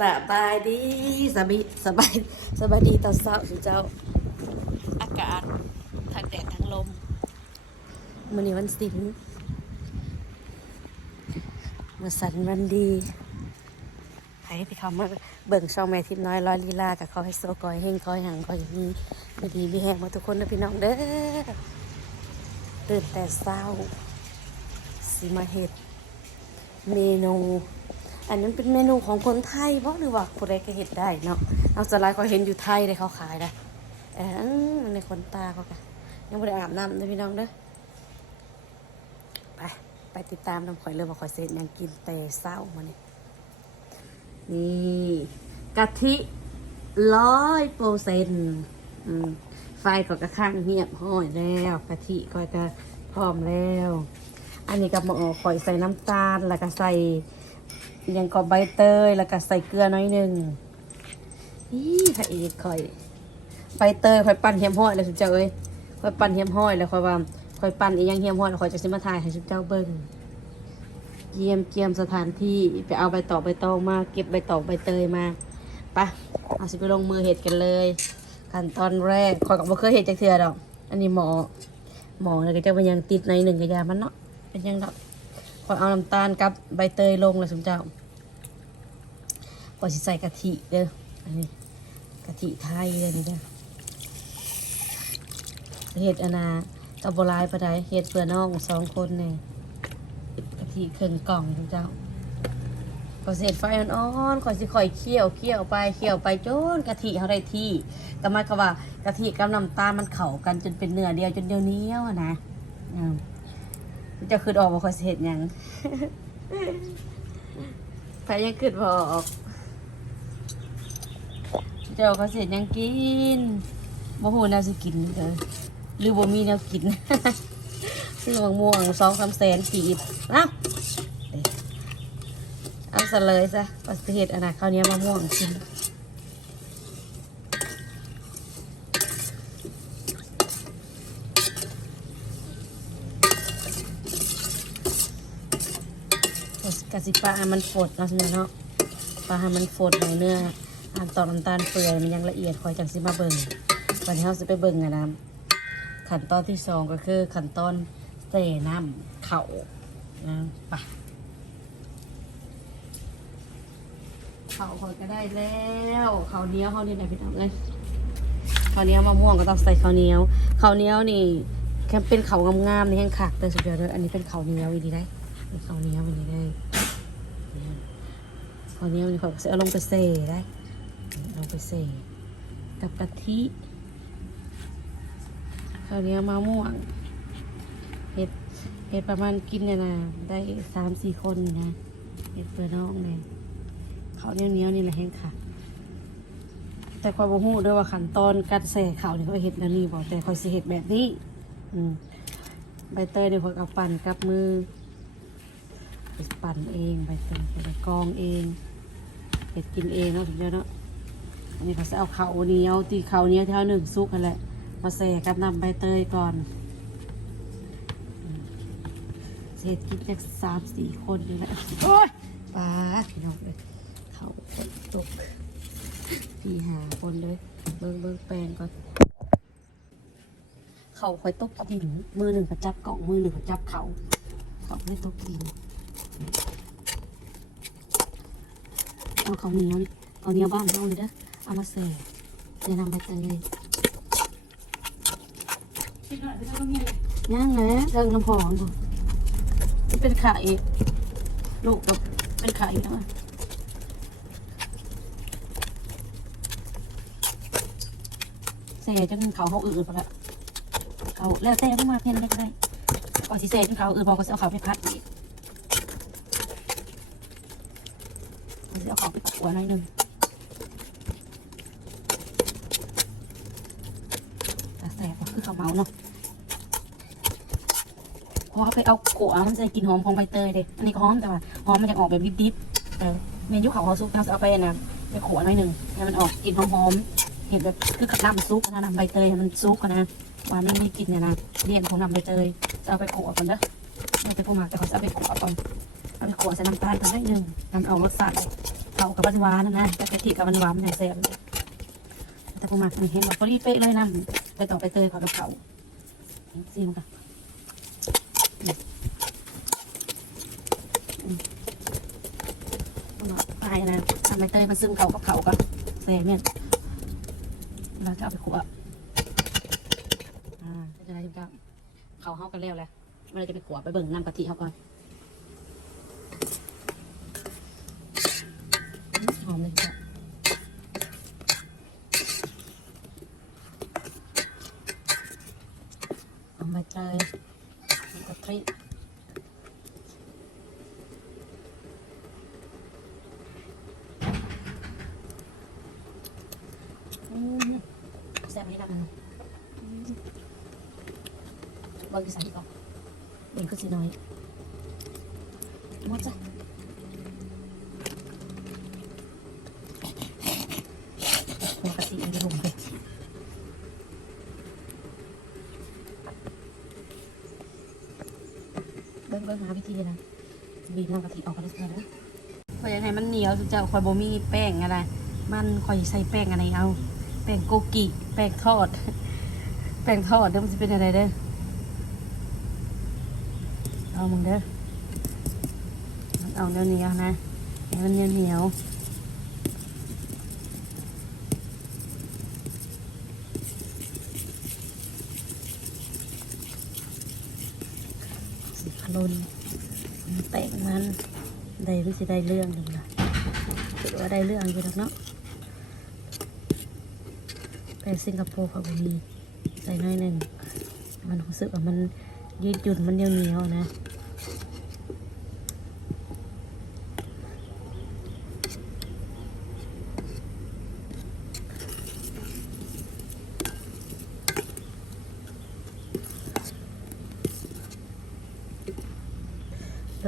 สบายดีสบายสบายสบายดีตอนเช้าสุเจ้า อากาศทั้งแดดทั้งลมมันนี้วันศิลป์มาสันวันดีใครที่เขามาเบิ่งช่องแม่ทิพย์น้อยร้อยลีลากับเขาให้โซกอยเฮงคอยหังคอยอย่างนี้มาดีมีแห้งมาทุกคนนะพี่น้องเด้อตื่นแต่เศร้าสิมาเห็ดเมนู อันนั้นเป็นเมนูของคนไทยเพราะหรือว่าคนใดก็เห็ดได้เนาะเอาสไลด์ก็เห็นอยู่ไทยเลยเขาขายนะเออในคนตาเขากันยังไม่ได้อาบน้ำนะพี่น้องเด้อไปไปติดตามน้ำข่อยเลยว่าข่อยเสร็จยังกินแต่เศร้ามาเนี่ยนี่กะทิร้อยเปอร์เซ็นต์ไฟก็กระข้างเงียบห้อยแล้วกะทิก็กระพร้อมแล้ว อันนี้กับหมอข่อยใส่น้ำตาลแล้วก็ใส่ ยังก็ใบเตยแล้วก็ใส่เกลือน้อยหนึ่งนี่พระเอกข่อย ใบเตยข่อยปั่นเฮียมห้อยแล้วสุดเจ้าเอ้ยข่อยปั่นเฮียมห้อยแล้วข่อยว่าข่อยปั่นอีหยังเฮียมห้อยแล้วข่อยจะสิมาถ่ายให้สุดเจ้าเบิ่งเยี่ยมเกียมสถานที่ไปเอาใบตอกใบตองมา เก็บใบตอกใบเตยมาปะเอาสิไปลงมือเห็ดกันเลยขั้นตอนแรกข่อยก็บ่เคยเห็ดจักเทื่อดอก อันนี้หมอหมอเนี่ยก็จะมันยังติดในหนึ่งกระยามันเนาะเป็นยังดอก พอเอาน้ำตาลกับใบเตยลงเลยสมเจ้าพอสิใส่กะทิเด้ออันนี้กะทิไทยเด้อนี่เด้อเห็ดอนากับโบรายประไดเห็ดเพื่อน้องสองคนเนี่ยกะทิเครื่องกล่องสมเจ้าก็เสร็จไฟอ่อนๆก่อนสิค่อยเคี่ยวเคี่ยวไปเคี่ยวไปจนกะทิเขาได้ที่ก็หมายความว่ากะทิกับน้ำตาลมันเข้ากันจนเป็นเนื้อเดียวจนเดียวเนี้ยวนะอืม จะคืดออกมาคอยสิเห็ดหยังไปยังคืดบออกเจ้าเขาเสร็จยังกินบ่ฮู้แนวสิกินเลยหรือบ่มีแนวกินซื้อมะม่วงสองสามแสนกีบเอ้าเด้เอาซะเลยซะว่าสิเฮ็ดอันน่ะข้าวเหนียวมะม่วงกิน กะสิปลาให้มันฝดเนาะใช่ไหมเนาะปลาให้มันฝดในเนื้ออันตอนน้ำตาลเปื่อยมันยังละเอียดคอยจังสิมาเบิ่งวันนี้เราจะไปเบิ่งอะนะขั้นตอนที่สองก็คือขั้นตอนเสน้ำเข่านะปะเข่าคอยก็ได้แล้วข้าวเนี้ยวข้าวเหนียวไหนพี่น้องเอ้ยข้าวเนี้ยวมะม่วงก็ต้องใส่ข้าวเนี้ยวข้าวเนี้ยวนี่แค่เป็นข้าวงามๆนี่แห้งขักแต่สุดยอดเลยอันนี้เป็นข้าวเนี้ยวอีดีได้เป็นข้าวเนี้ยวอันนี้ได้ ข้าวเหนียวนี่เขาจะเอาลงไปเซ่ได้ลงไปเซ่กับกะทิข้าวเหนียวมะม่วงเห็ดเห็ดประมาณกินเนี่ยนะได้สามสี่คนนะเห็ดเปลือกน้องเนี่ยข้าวเหนียวเหนียวนี่แหละแห้งค่ะ แต่ความบ่ฮู้ด้วยว่าขั้นตอนการใส่ข้าวนี่เขาเห็ดแล้วนี่บอกแต่เขาสิเห็ดแบบนี้ อืมใบเตยเดี๋ยวเขาเอาปั่นกับมือปั่นเองไปเตยไปกองเอง เห็ดกินเองเนาะถึงจะเนาะอันนี้เขาจะเอาเข้าเหนียวตีเข้าเหนียวเท่าหนึ่งซุกกันแหละมาใส่กับนำใบเตยก่อนเศษกินจากสามสี่คนนี่แหละโอ้ยปลาพี่น้องเลยเขาตกพี่หาคนเลยเบิ้งเบิ้งแปลงก่อนเขาคอยตกดินมือหนึ่งก็จับกล่องมือหนึ่งก็จับเขาเขาไม่ตกดิน เอาข้าวเหนียวเอาเหนียวบ้านเราเลยเด้อเอามาใส่ใส่น้ำใบเตยเลยย่างเลยเรื่องน้ำหอมดูนี่เป็นไข่ลูกแบบเป็นไข่นะใส่จนเขาเขาอื่นไปล้วเขาแล้วแต่ต้องมาเพี้ยนได้ก็ได้ก่อนสิเส่จนเขาอื่นพอก็จะเอาเขาไปพัดอีก เหัวหน่อยหนึ่งแต่แสบอะคือข้าวเมาเนาะพราะเขาไปเอาโกะมันจะกินหอมของใบเตยเด็อันนี้ก็หอมแต่ว่าหอมมันจะออกแบบดิบๆเออเมนูเขาเขาซุปเขาจะเอาไปนะไปขวหน่อยหนึ่งให้มันออกกลิ่นหอมๆเห็นแบบคือกับน้ำซุปนะน้ำใบเตยมันซุปกันนะว่าไม่มีกลิ่นเนี่ยนะเลี่ยนของน้ำใบเตยจะเอาไปขัวก่อนเด้อไม่จะพูดมากแต่เขาจะเอาไปขวก่อนเอาไปขัวใส่น้ำตาลกันได้หนึ่งน้ำเอารสชาติ เขากับหวานๆนะนะแต่กะทิกับหวานๆเนี่ยแซ่บแต่พอมักเห็นแบบพอดีเป๊ะเลยนะไปต่อไปเตยขากับเขาซิมกันตายนะทำไปเตยมันซึมเขากับเขาก็แซ่บเนี่ยเราจะเอาไปขัวอ่าจะได้จะเขาเฮากันแล้วแหละเราจะไปขัวไปเบิ่งน้ำกะทิเขาก่อน หอมเลยจ้ะหอมใบเตย แล้วก็พริกอืมแซ่บไหมล่ะมันอืมเบางทีใส่อีกอะเองก็สิน้อยหมดจ้ะ ปกติมันจะลงไป เบิ้งเบิ้งหาวิธีเลยนะบีบน้ำกะทิออกกันได้ไหมพอยังไงมันเหนียวจะคอยโบมีแป้งอะไร มันคอยใส่แป้งอะไรเอา แป้งโกกิ แป้งทอด แป้งทอดเดี๋ยวมันจะเป็นอะไรเด้อ เอามึงเด้อ เอาเนื้อเหนียวนะให้มันเนียวเหนียว ลุนแต่งมันได้รู้สิได้เรื่องหนึ่งล่ะคิดว่าได้เรื่องอยู่แล้วเนาะแป้งสิงคโปร์เขาก็มีใส่น้อยหนึ่งมันรู้สึกว่ามันยืดหยุ่นมันเหนียวเหนียวนะ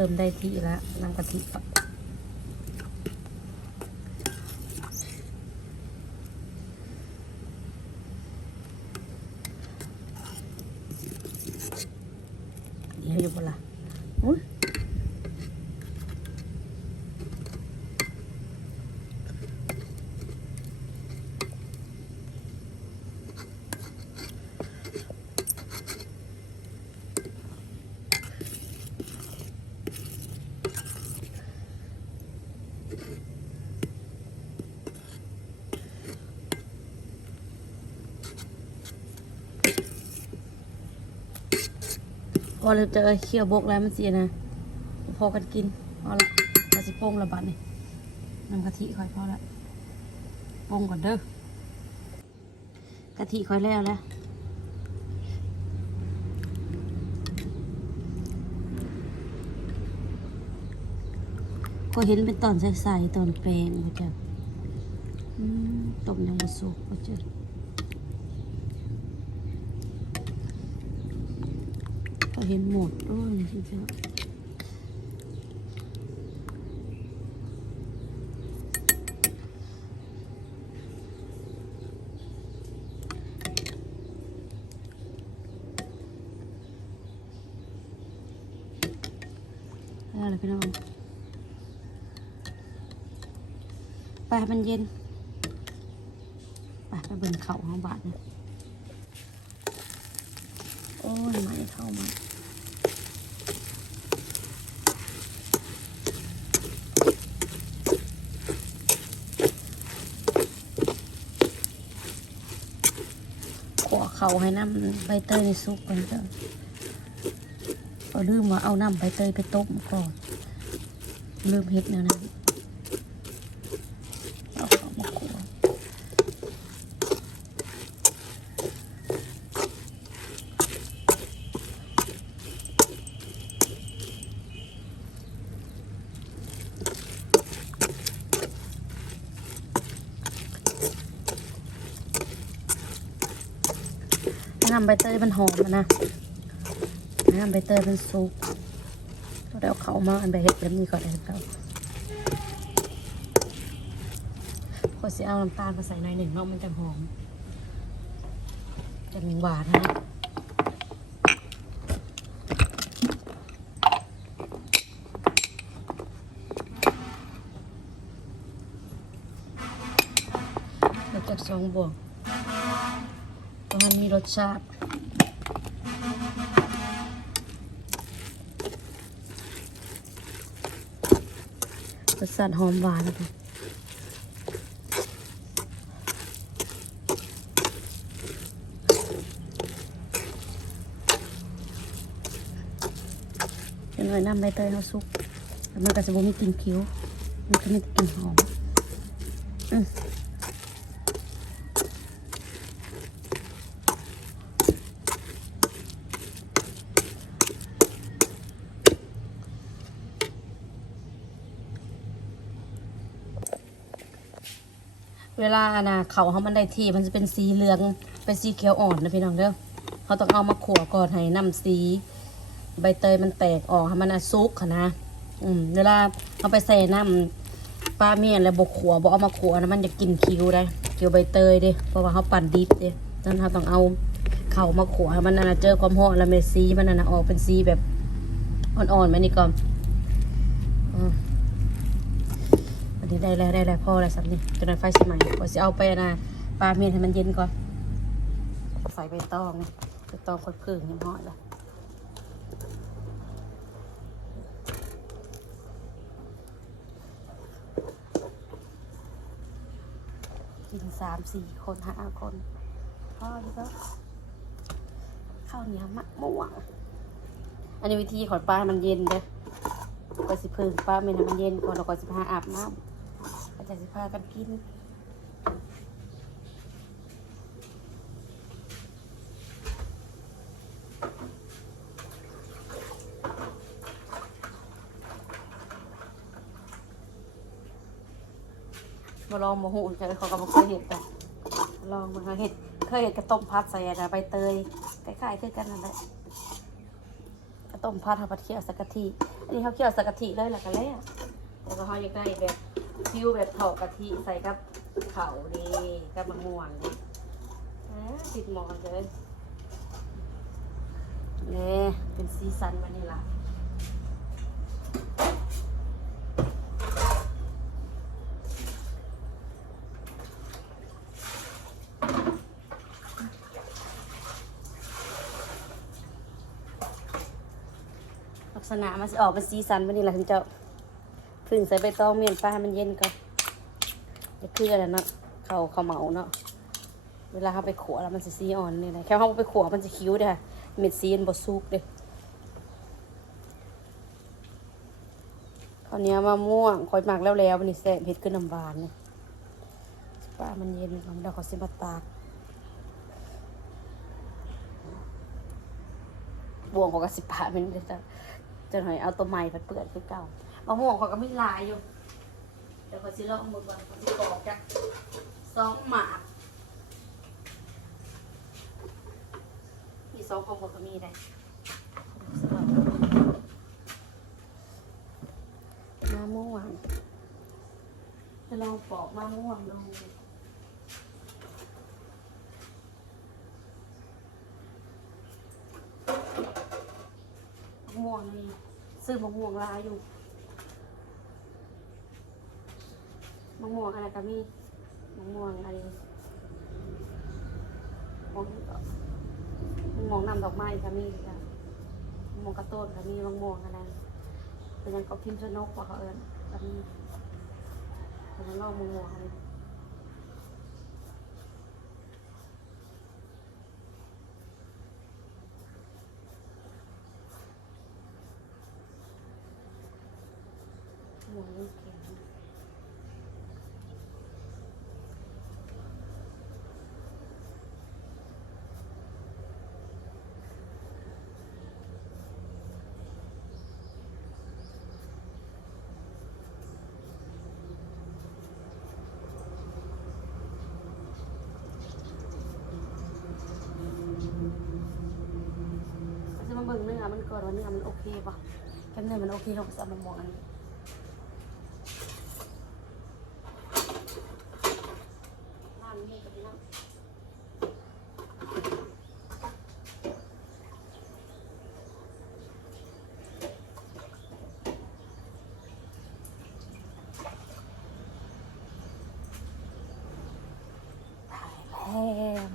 เริ่มได้ที่แล้วน้ำกะทิปะเดี๋ยวอยู่บนละอุ้ย พอเราเจอเคี่ยวบกแล้วมันเสียนะ พอกันกินพอละมาสิโป้งระบาดนี่น้ำกะทิค่อยพอละโป้งก่อนเด้อกะทิค่อยแล้วแล้วก็เห็นเป็นตอนใสๆตอนแปลงก็จะอืมต้มยังมาสุกก็จะก็ เห็นหมดด้วยที่จะแล้วอะไรพี่น้องไปห้มันเย็น ไปไปเบิ่งเข่าห้องบาทเนี่ยโอ้ยไม่เข้ามาขอ เขาให้น้ำใบเตยในซุปก่อนเถอะก็ลืมว่าเอาน้ำใบเตยไปต้มก่อนลืมเห็ดแนวนะเอาเข้ามาคั่ว น้ำใบเตยมันหอมนะน้ำใบเตยเป็นซุปแล้วเขามาอันใบเห็ดแบบนี้ก่อนเลยครับก็สิเอาน้ำตาลมาใส่หน่อยหนึ่งเนาะมันจะหอม จะมีหวานนะจากสองบวก รสชาติรสชาติหอมหวานนะคะเดี๋ยหน่อยน้ำใบเตยเขาสุกมันก็จะบ่มีกลิ่นคิ้ว มันก็ไม่กลิ่นหอมอืม นะเขาเขามันได้ที่มันจะเป็นสีเหลืองเป็นสีเขียวอ่อนนะพี่น้องเด้อเขาต้องเอามาขั่วก่อนให้น้ำสี ใบเตยมันแตกออกให้มันซุกค่ะนะอืมเวลาเอาไปใส่น้ำปลาเมียนแล้วบกขัวบกเอามาขัวนะมันจะกินคิวได้คิวใบเตยเด้เพราะว่าเขาปั่นดิบเด้ดังนั้นเขาต้องเอาเข่ามาขัวให้มันนะเจอความร้อนแล้วเมดสีมันนะออกเป็นสีแบบอ่อนๆมนี่ก่อนอืม อั นี้ได้แล้วได้แล้วพอแล้วสักนี่จนนั้นไฟสมัยว่าจะเอาไปนะปลาเมียนให้มันเย็นก่อน ใส่ใบตองใบตองคดพึ่งให้หอดละกินสามสี่คนห้าคนพ่อนี่ก็ข้าวเหนียวมะม่วงอันนี้วิธีขอดปลาให้มันเย็นเด้อก็สิเพิ่งป้าเมนให้มันเย็นก่อนแล้วก็สิพาอาบน้ำก็ จะสิพากันกินมาลองมาหูเจอเขาก็บ่เคยเห็นแต่ลองมาเห็ดเคยเห็ดกระต้มพัดใส่อะใบเตยคล้ายๆคือกันนั่นแหละกระต้มพัดทำผัดเคี่ยวสักกะทิอันนี้เขาเคี่ยวสักกะทิเลยแหละกันแล้วแต่ว่าเขาอยากได้แบบ ฟิวแบบเผากะทิใส่กับเขาดีกับมะม่วงนี่อ่าติดหมอนเลยเนี่เป็นซีซันวันนี้ล่ะลักษณะมันออกเป็นซีซันวันนี้ล่ะคุณเจ้า พึ่งใส่ใบตองเมียนปลาให้มันเย็นก่อนจะเคืออะไรเนาะเขาเขาเหมาเนาะเวลาเขาไปขัวแล้วมันจะสีอ่อนนี่แหละแค่เขาไปขัวมันจะคิ้วเด้อค่ะเม็ดซีนบดซุกเด้อข้าวเหนียวมะม่วงคอยหมักแล้วแล้ววันนี้แซ่บเผ็ดขึ้นน้ำหวานเนี่ยป้ามันเย็นก่อนเดี๋ยวเขาสิมาตากบวงของกระสิบาทมันจะจะหน่อยเอาตัวใหม่ไปเปื่อยคือเก่า มะม่วงเขาก็ไม่ลายอยู่ เดี๋ยวเขาสิลองมือก่อนเขาสิกรอกจากสองหมากมีสองของผมก็มีได้สำหรับมะม่วงจะลองปอกมะม่วงดูมะม่วงนี่ซื้อมะม่วงลายอยู่ ม่วงอะไรก็มีมะม่วงอะไรมะม่วงนำดอกไม้ก็มีค่ะมองกระต้นก็มีมะม่วงอะไรเป็นยังก็พิมพ์ชนกว่าเขาเอิญก็มีเป็นยังลอกมะม่วงอะไรมะม่วงลูกแข็ง งเนื้อมันก่อนว่าเนื้อมันโอเคป่ะแค่เนื้อมันโอเคเราก็จะเอามามองอันนี้น้ำนี่กับน้ำ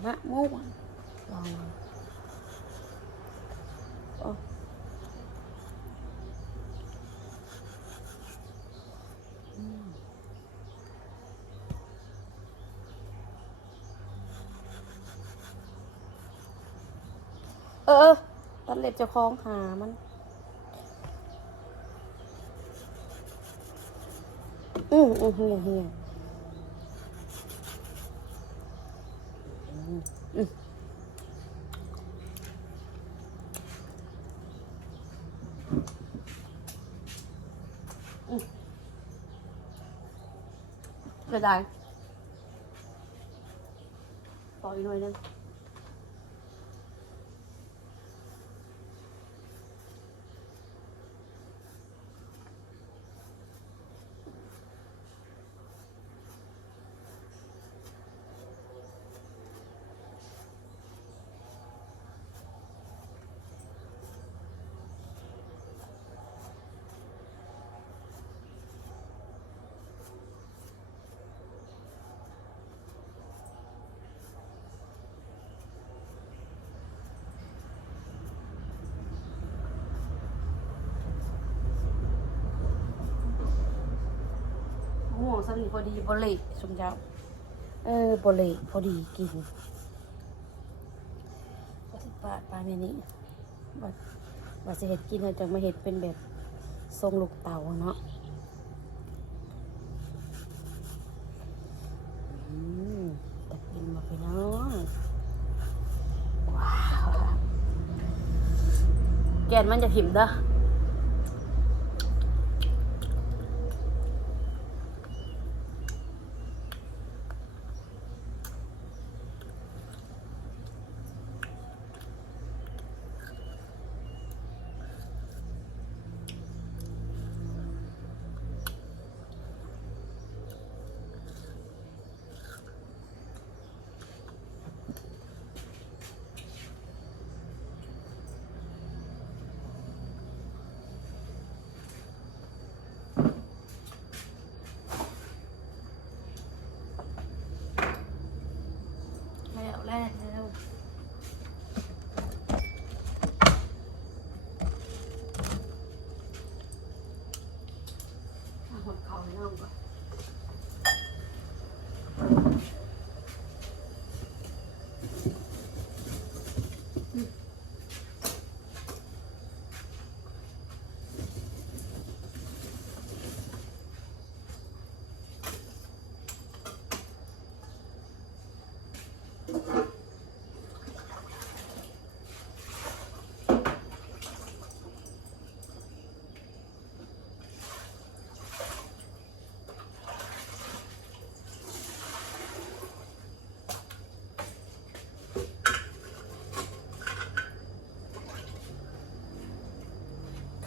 มะม่วงลองโอ้อืมเออเออ ตัดเล็บเจ้องหามัน อืมอืมเฮียเฮียอืมอืมอืมจได้ปล่อยหน่อยนึง สลิดพอดีบเละสมเจ้า เออบเละพอดีกินก็สิปาปลาในนี้ว่าว่าสิเห็ดกินเราจะมาเห็ดเป็นแบบทรงลูกเต่าเนาะแต่กินมาไปเนาะว้าวแกนมันจะถิ่มเด้อ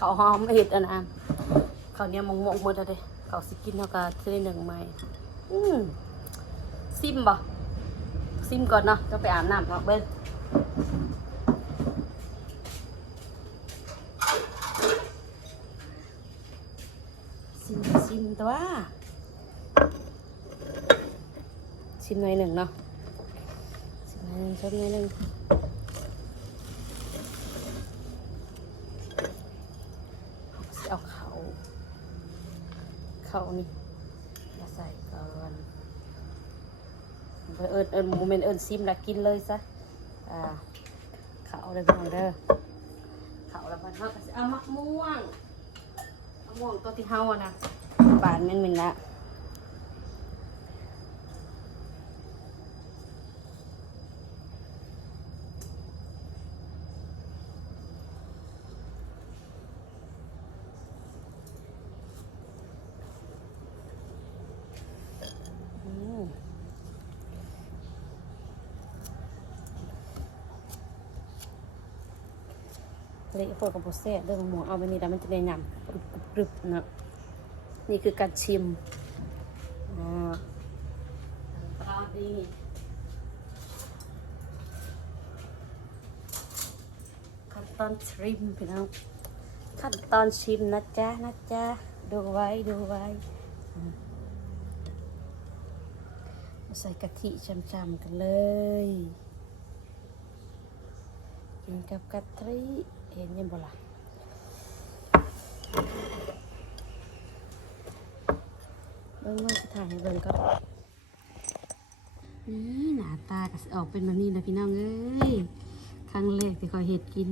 เขาหอมเห็ดอันนั้นเขาวเนี่ยมองมองหมดแล้วเด้เขาสิกินเขาก็ซื้อหนึ่งไม้อืมซิมบ่ซิมก่อนเนาะก็ไปอาบน้ำเนาะเบิ้งซิมซิมตัวซิมหน่อยหนึ่งเนาะซิมหน่อยหนึ่งชมหน่อยหนึ่ง เอาเขาเขานี่มาใส่ก่อนเอิญเอิญโมเมนต์เอิญซิมแล้วกินเลยซะอ่าเขาเลยพี่น้องเด้อเขาแล้วมันเขาก็สิเอามะม่วงมะม่วงตัวที่เฮาอะนะบานแม่นๆละอืม เละโฟกับโบเซ่เรื่องหมูเอาไปนี่แล้วมันจะได้ยำกรึบกรึบนะนี่คือการชิมอ่าดีขั้นตอนชิมพี่น้องขั้นตอนชิมนะจ๊ะนะจ๊ะดูไว้ดูไว้ใส่กะทิช่ำๆกันเลยกินกับกะทิ ห็นยังบ่ล่ะเบิ่งว่าสิถ่ายให้เบิ่งก็นี่หน้าตาก็ออกเป็นแบบนี้นะพี่น้องเอ้ยครั้งแรกที่เขาเห็ดกิน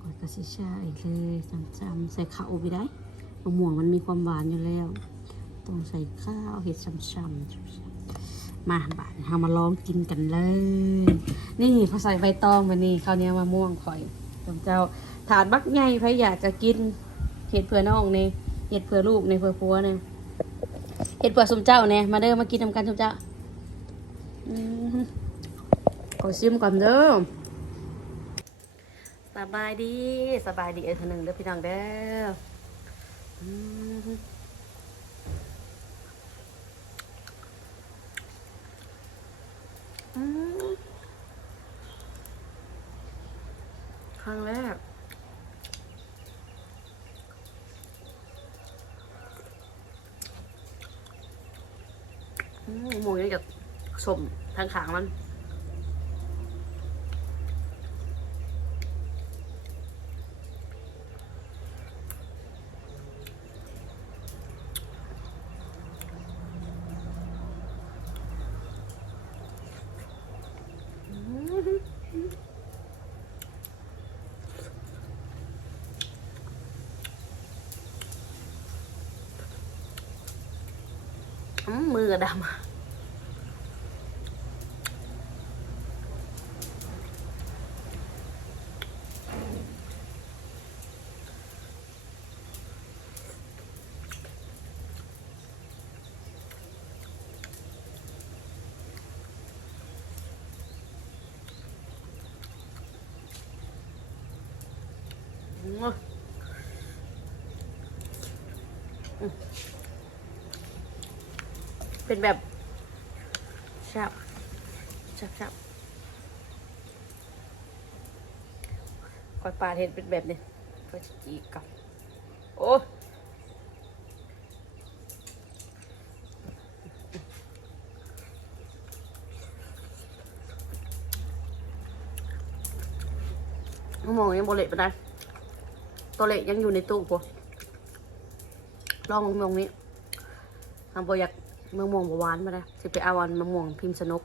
กดกระสิชาอีกเลยจำๆใส่ข้าวไปได้มะม่วงมันมีความหวานอยู่แล้วต้องใส่ข้าวเห็ดช่ำๆมาบาดเรามาลองกินกันเลย นี่พอใส่ใบตองไปนี่คราวนี้ยมะม่วงข่อย สมเจ้าถาดบักใหญ่ใครอยากจะกินเห็ดเผื่อน้องนี่เห็ดเผื่อลูกในเผื่อพัวเนี่ยเห็ดเผื่อสมเจ้าเนี่ยมาเด้อมากินทำกันสมเจ้าอืมขอชิมก่อนเด้อสบายดีสบายดีเออคนหนึ่งเด้อพี่น้องเด้ออืมอืม ครั้งแรกมหมูนี่กับสมทางขางมัน เป็นแบบชับชับชับกอดปลาเห็นเป็นแบบนี้ก็จะจีกับโอ้มองยังโบเละไปได้ ตัวเละยังอยู่ในตู้ปะลองมองนี้ทำโบอยากมะม่วงหวานมาได้สิไปเอาอันมะม่วงพิมพ์สนุก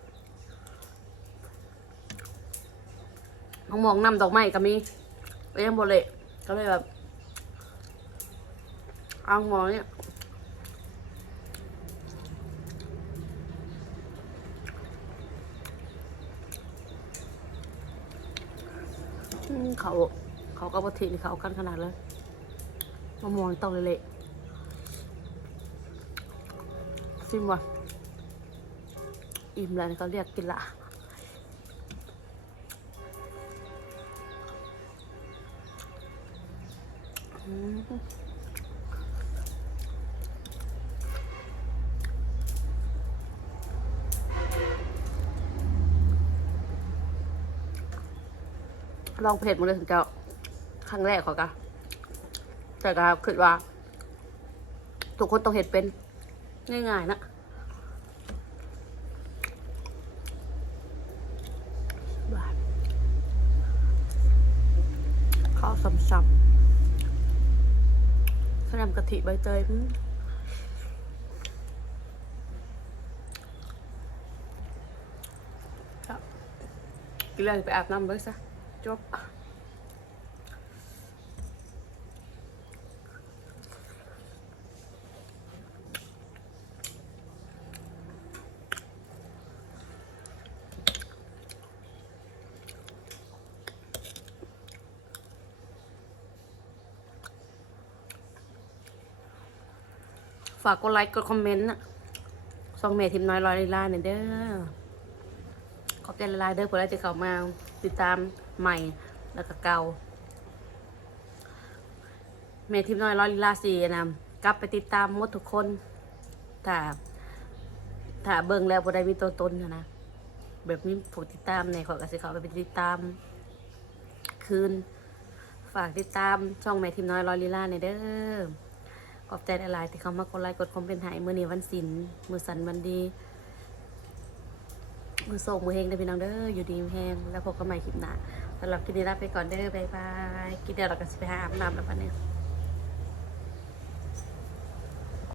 มะม่วงนำดอกไม้ก็มีไปยังโบเละก็เลยแบบเอาหมองเนี่ยเขา เขาก็บทีนี่เขากันขนาดเลยมะม่วงต้องเละๆซิมวะอิ่มแล้วเขาเรียกกินละอืมลองเผ็ดมาเลยถึงเจ้า ครั้งแรกเขอกะแต่ก็คิดว่า ทุกคนต้องเห็ดเป็น ง่ายๆนะข้าวซ้ำๆขนมกะทิใบเตยกินเลยไปอาบน้ำเลยซะจบ ฝากกดไลค์กดคอมเมนต์นะซองเมทิมน้อยรอยลีลาเนี่ยเด้อ ขอบใจละลาเด้อเพื่อจะเข้ามาติดตามใหม่แล้วก็เก่า เมทิมน้อยรอยลีลาสี่นะกลับไปติดตามมดทุกคนถ้าถ้าเบิ่งแล้วบ่ได้มีตัวตนนะนะ แบบนี้ผู้ติดตามในขอยกสิเขาไปติดตาม คืน ฝากติดตามช่องแม่ทิมน้อยรอยลีลาในเด้อ ขอบใจหลายๆที่เขามากดไลค์กดคอมเมนต์ให้มื้อนี้วันศิลป์มือสันวันดี มือส่งมือเฮงเด้อพี่น้องเด้ออยู่ดีมีแฮงแล้วพบกันใหม่คลิปหน้าสำหรับคลิปนี้ลาไปก่อนเด้อบ๊ายบายกินเดี๋ยวเราก็จะไปหาอาบน้ำแล้วปะเนี่ย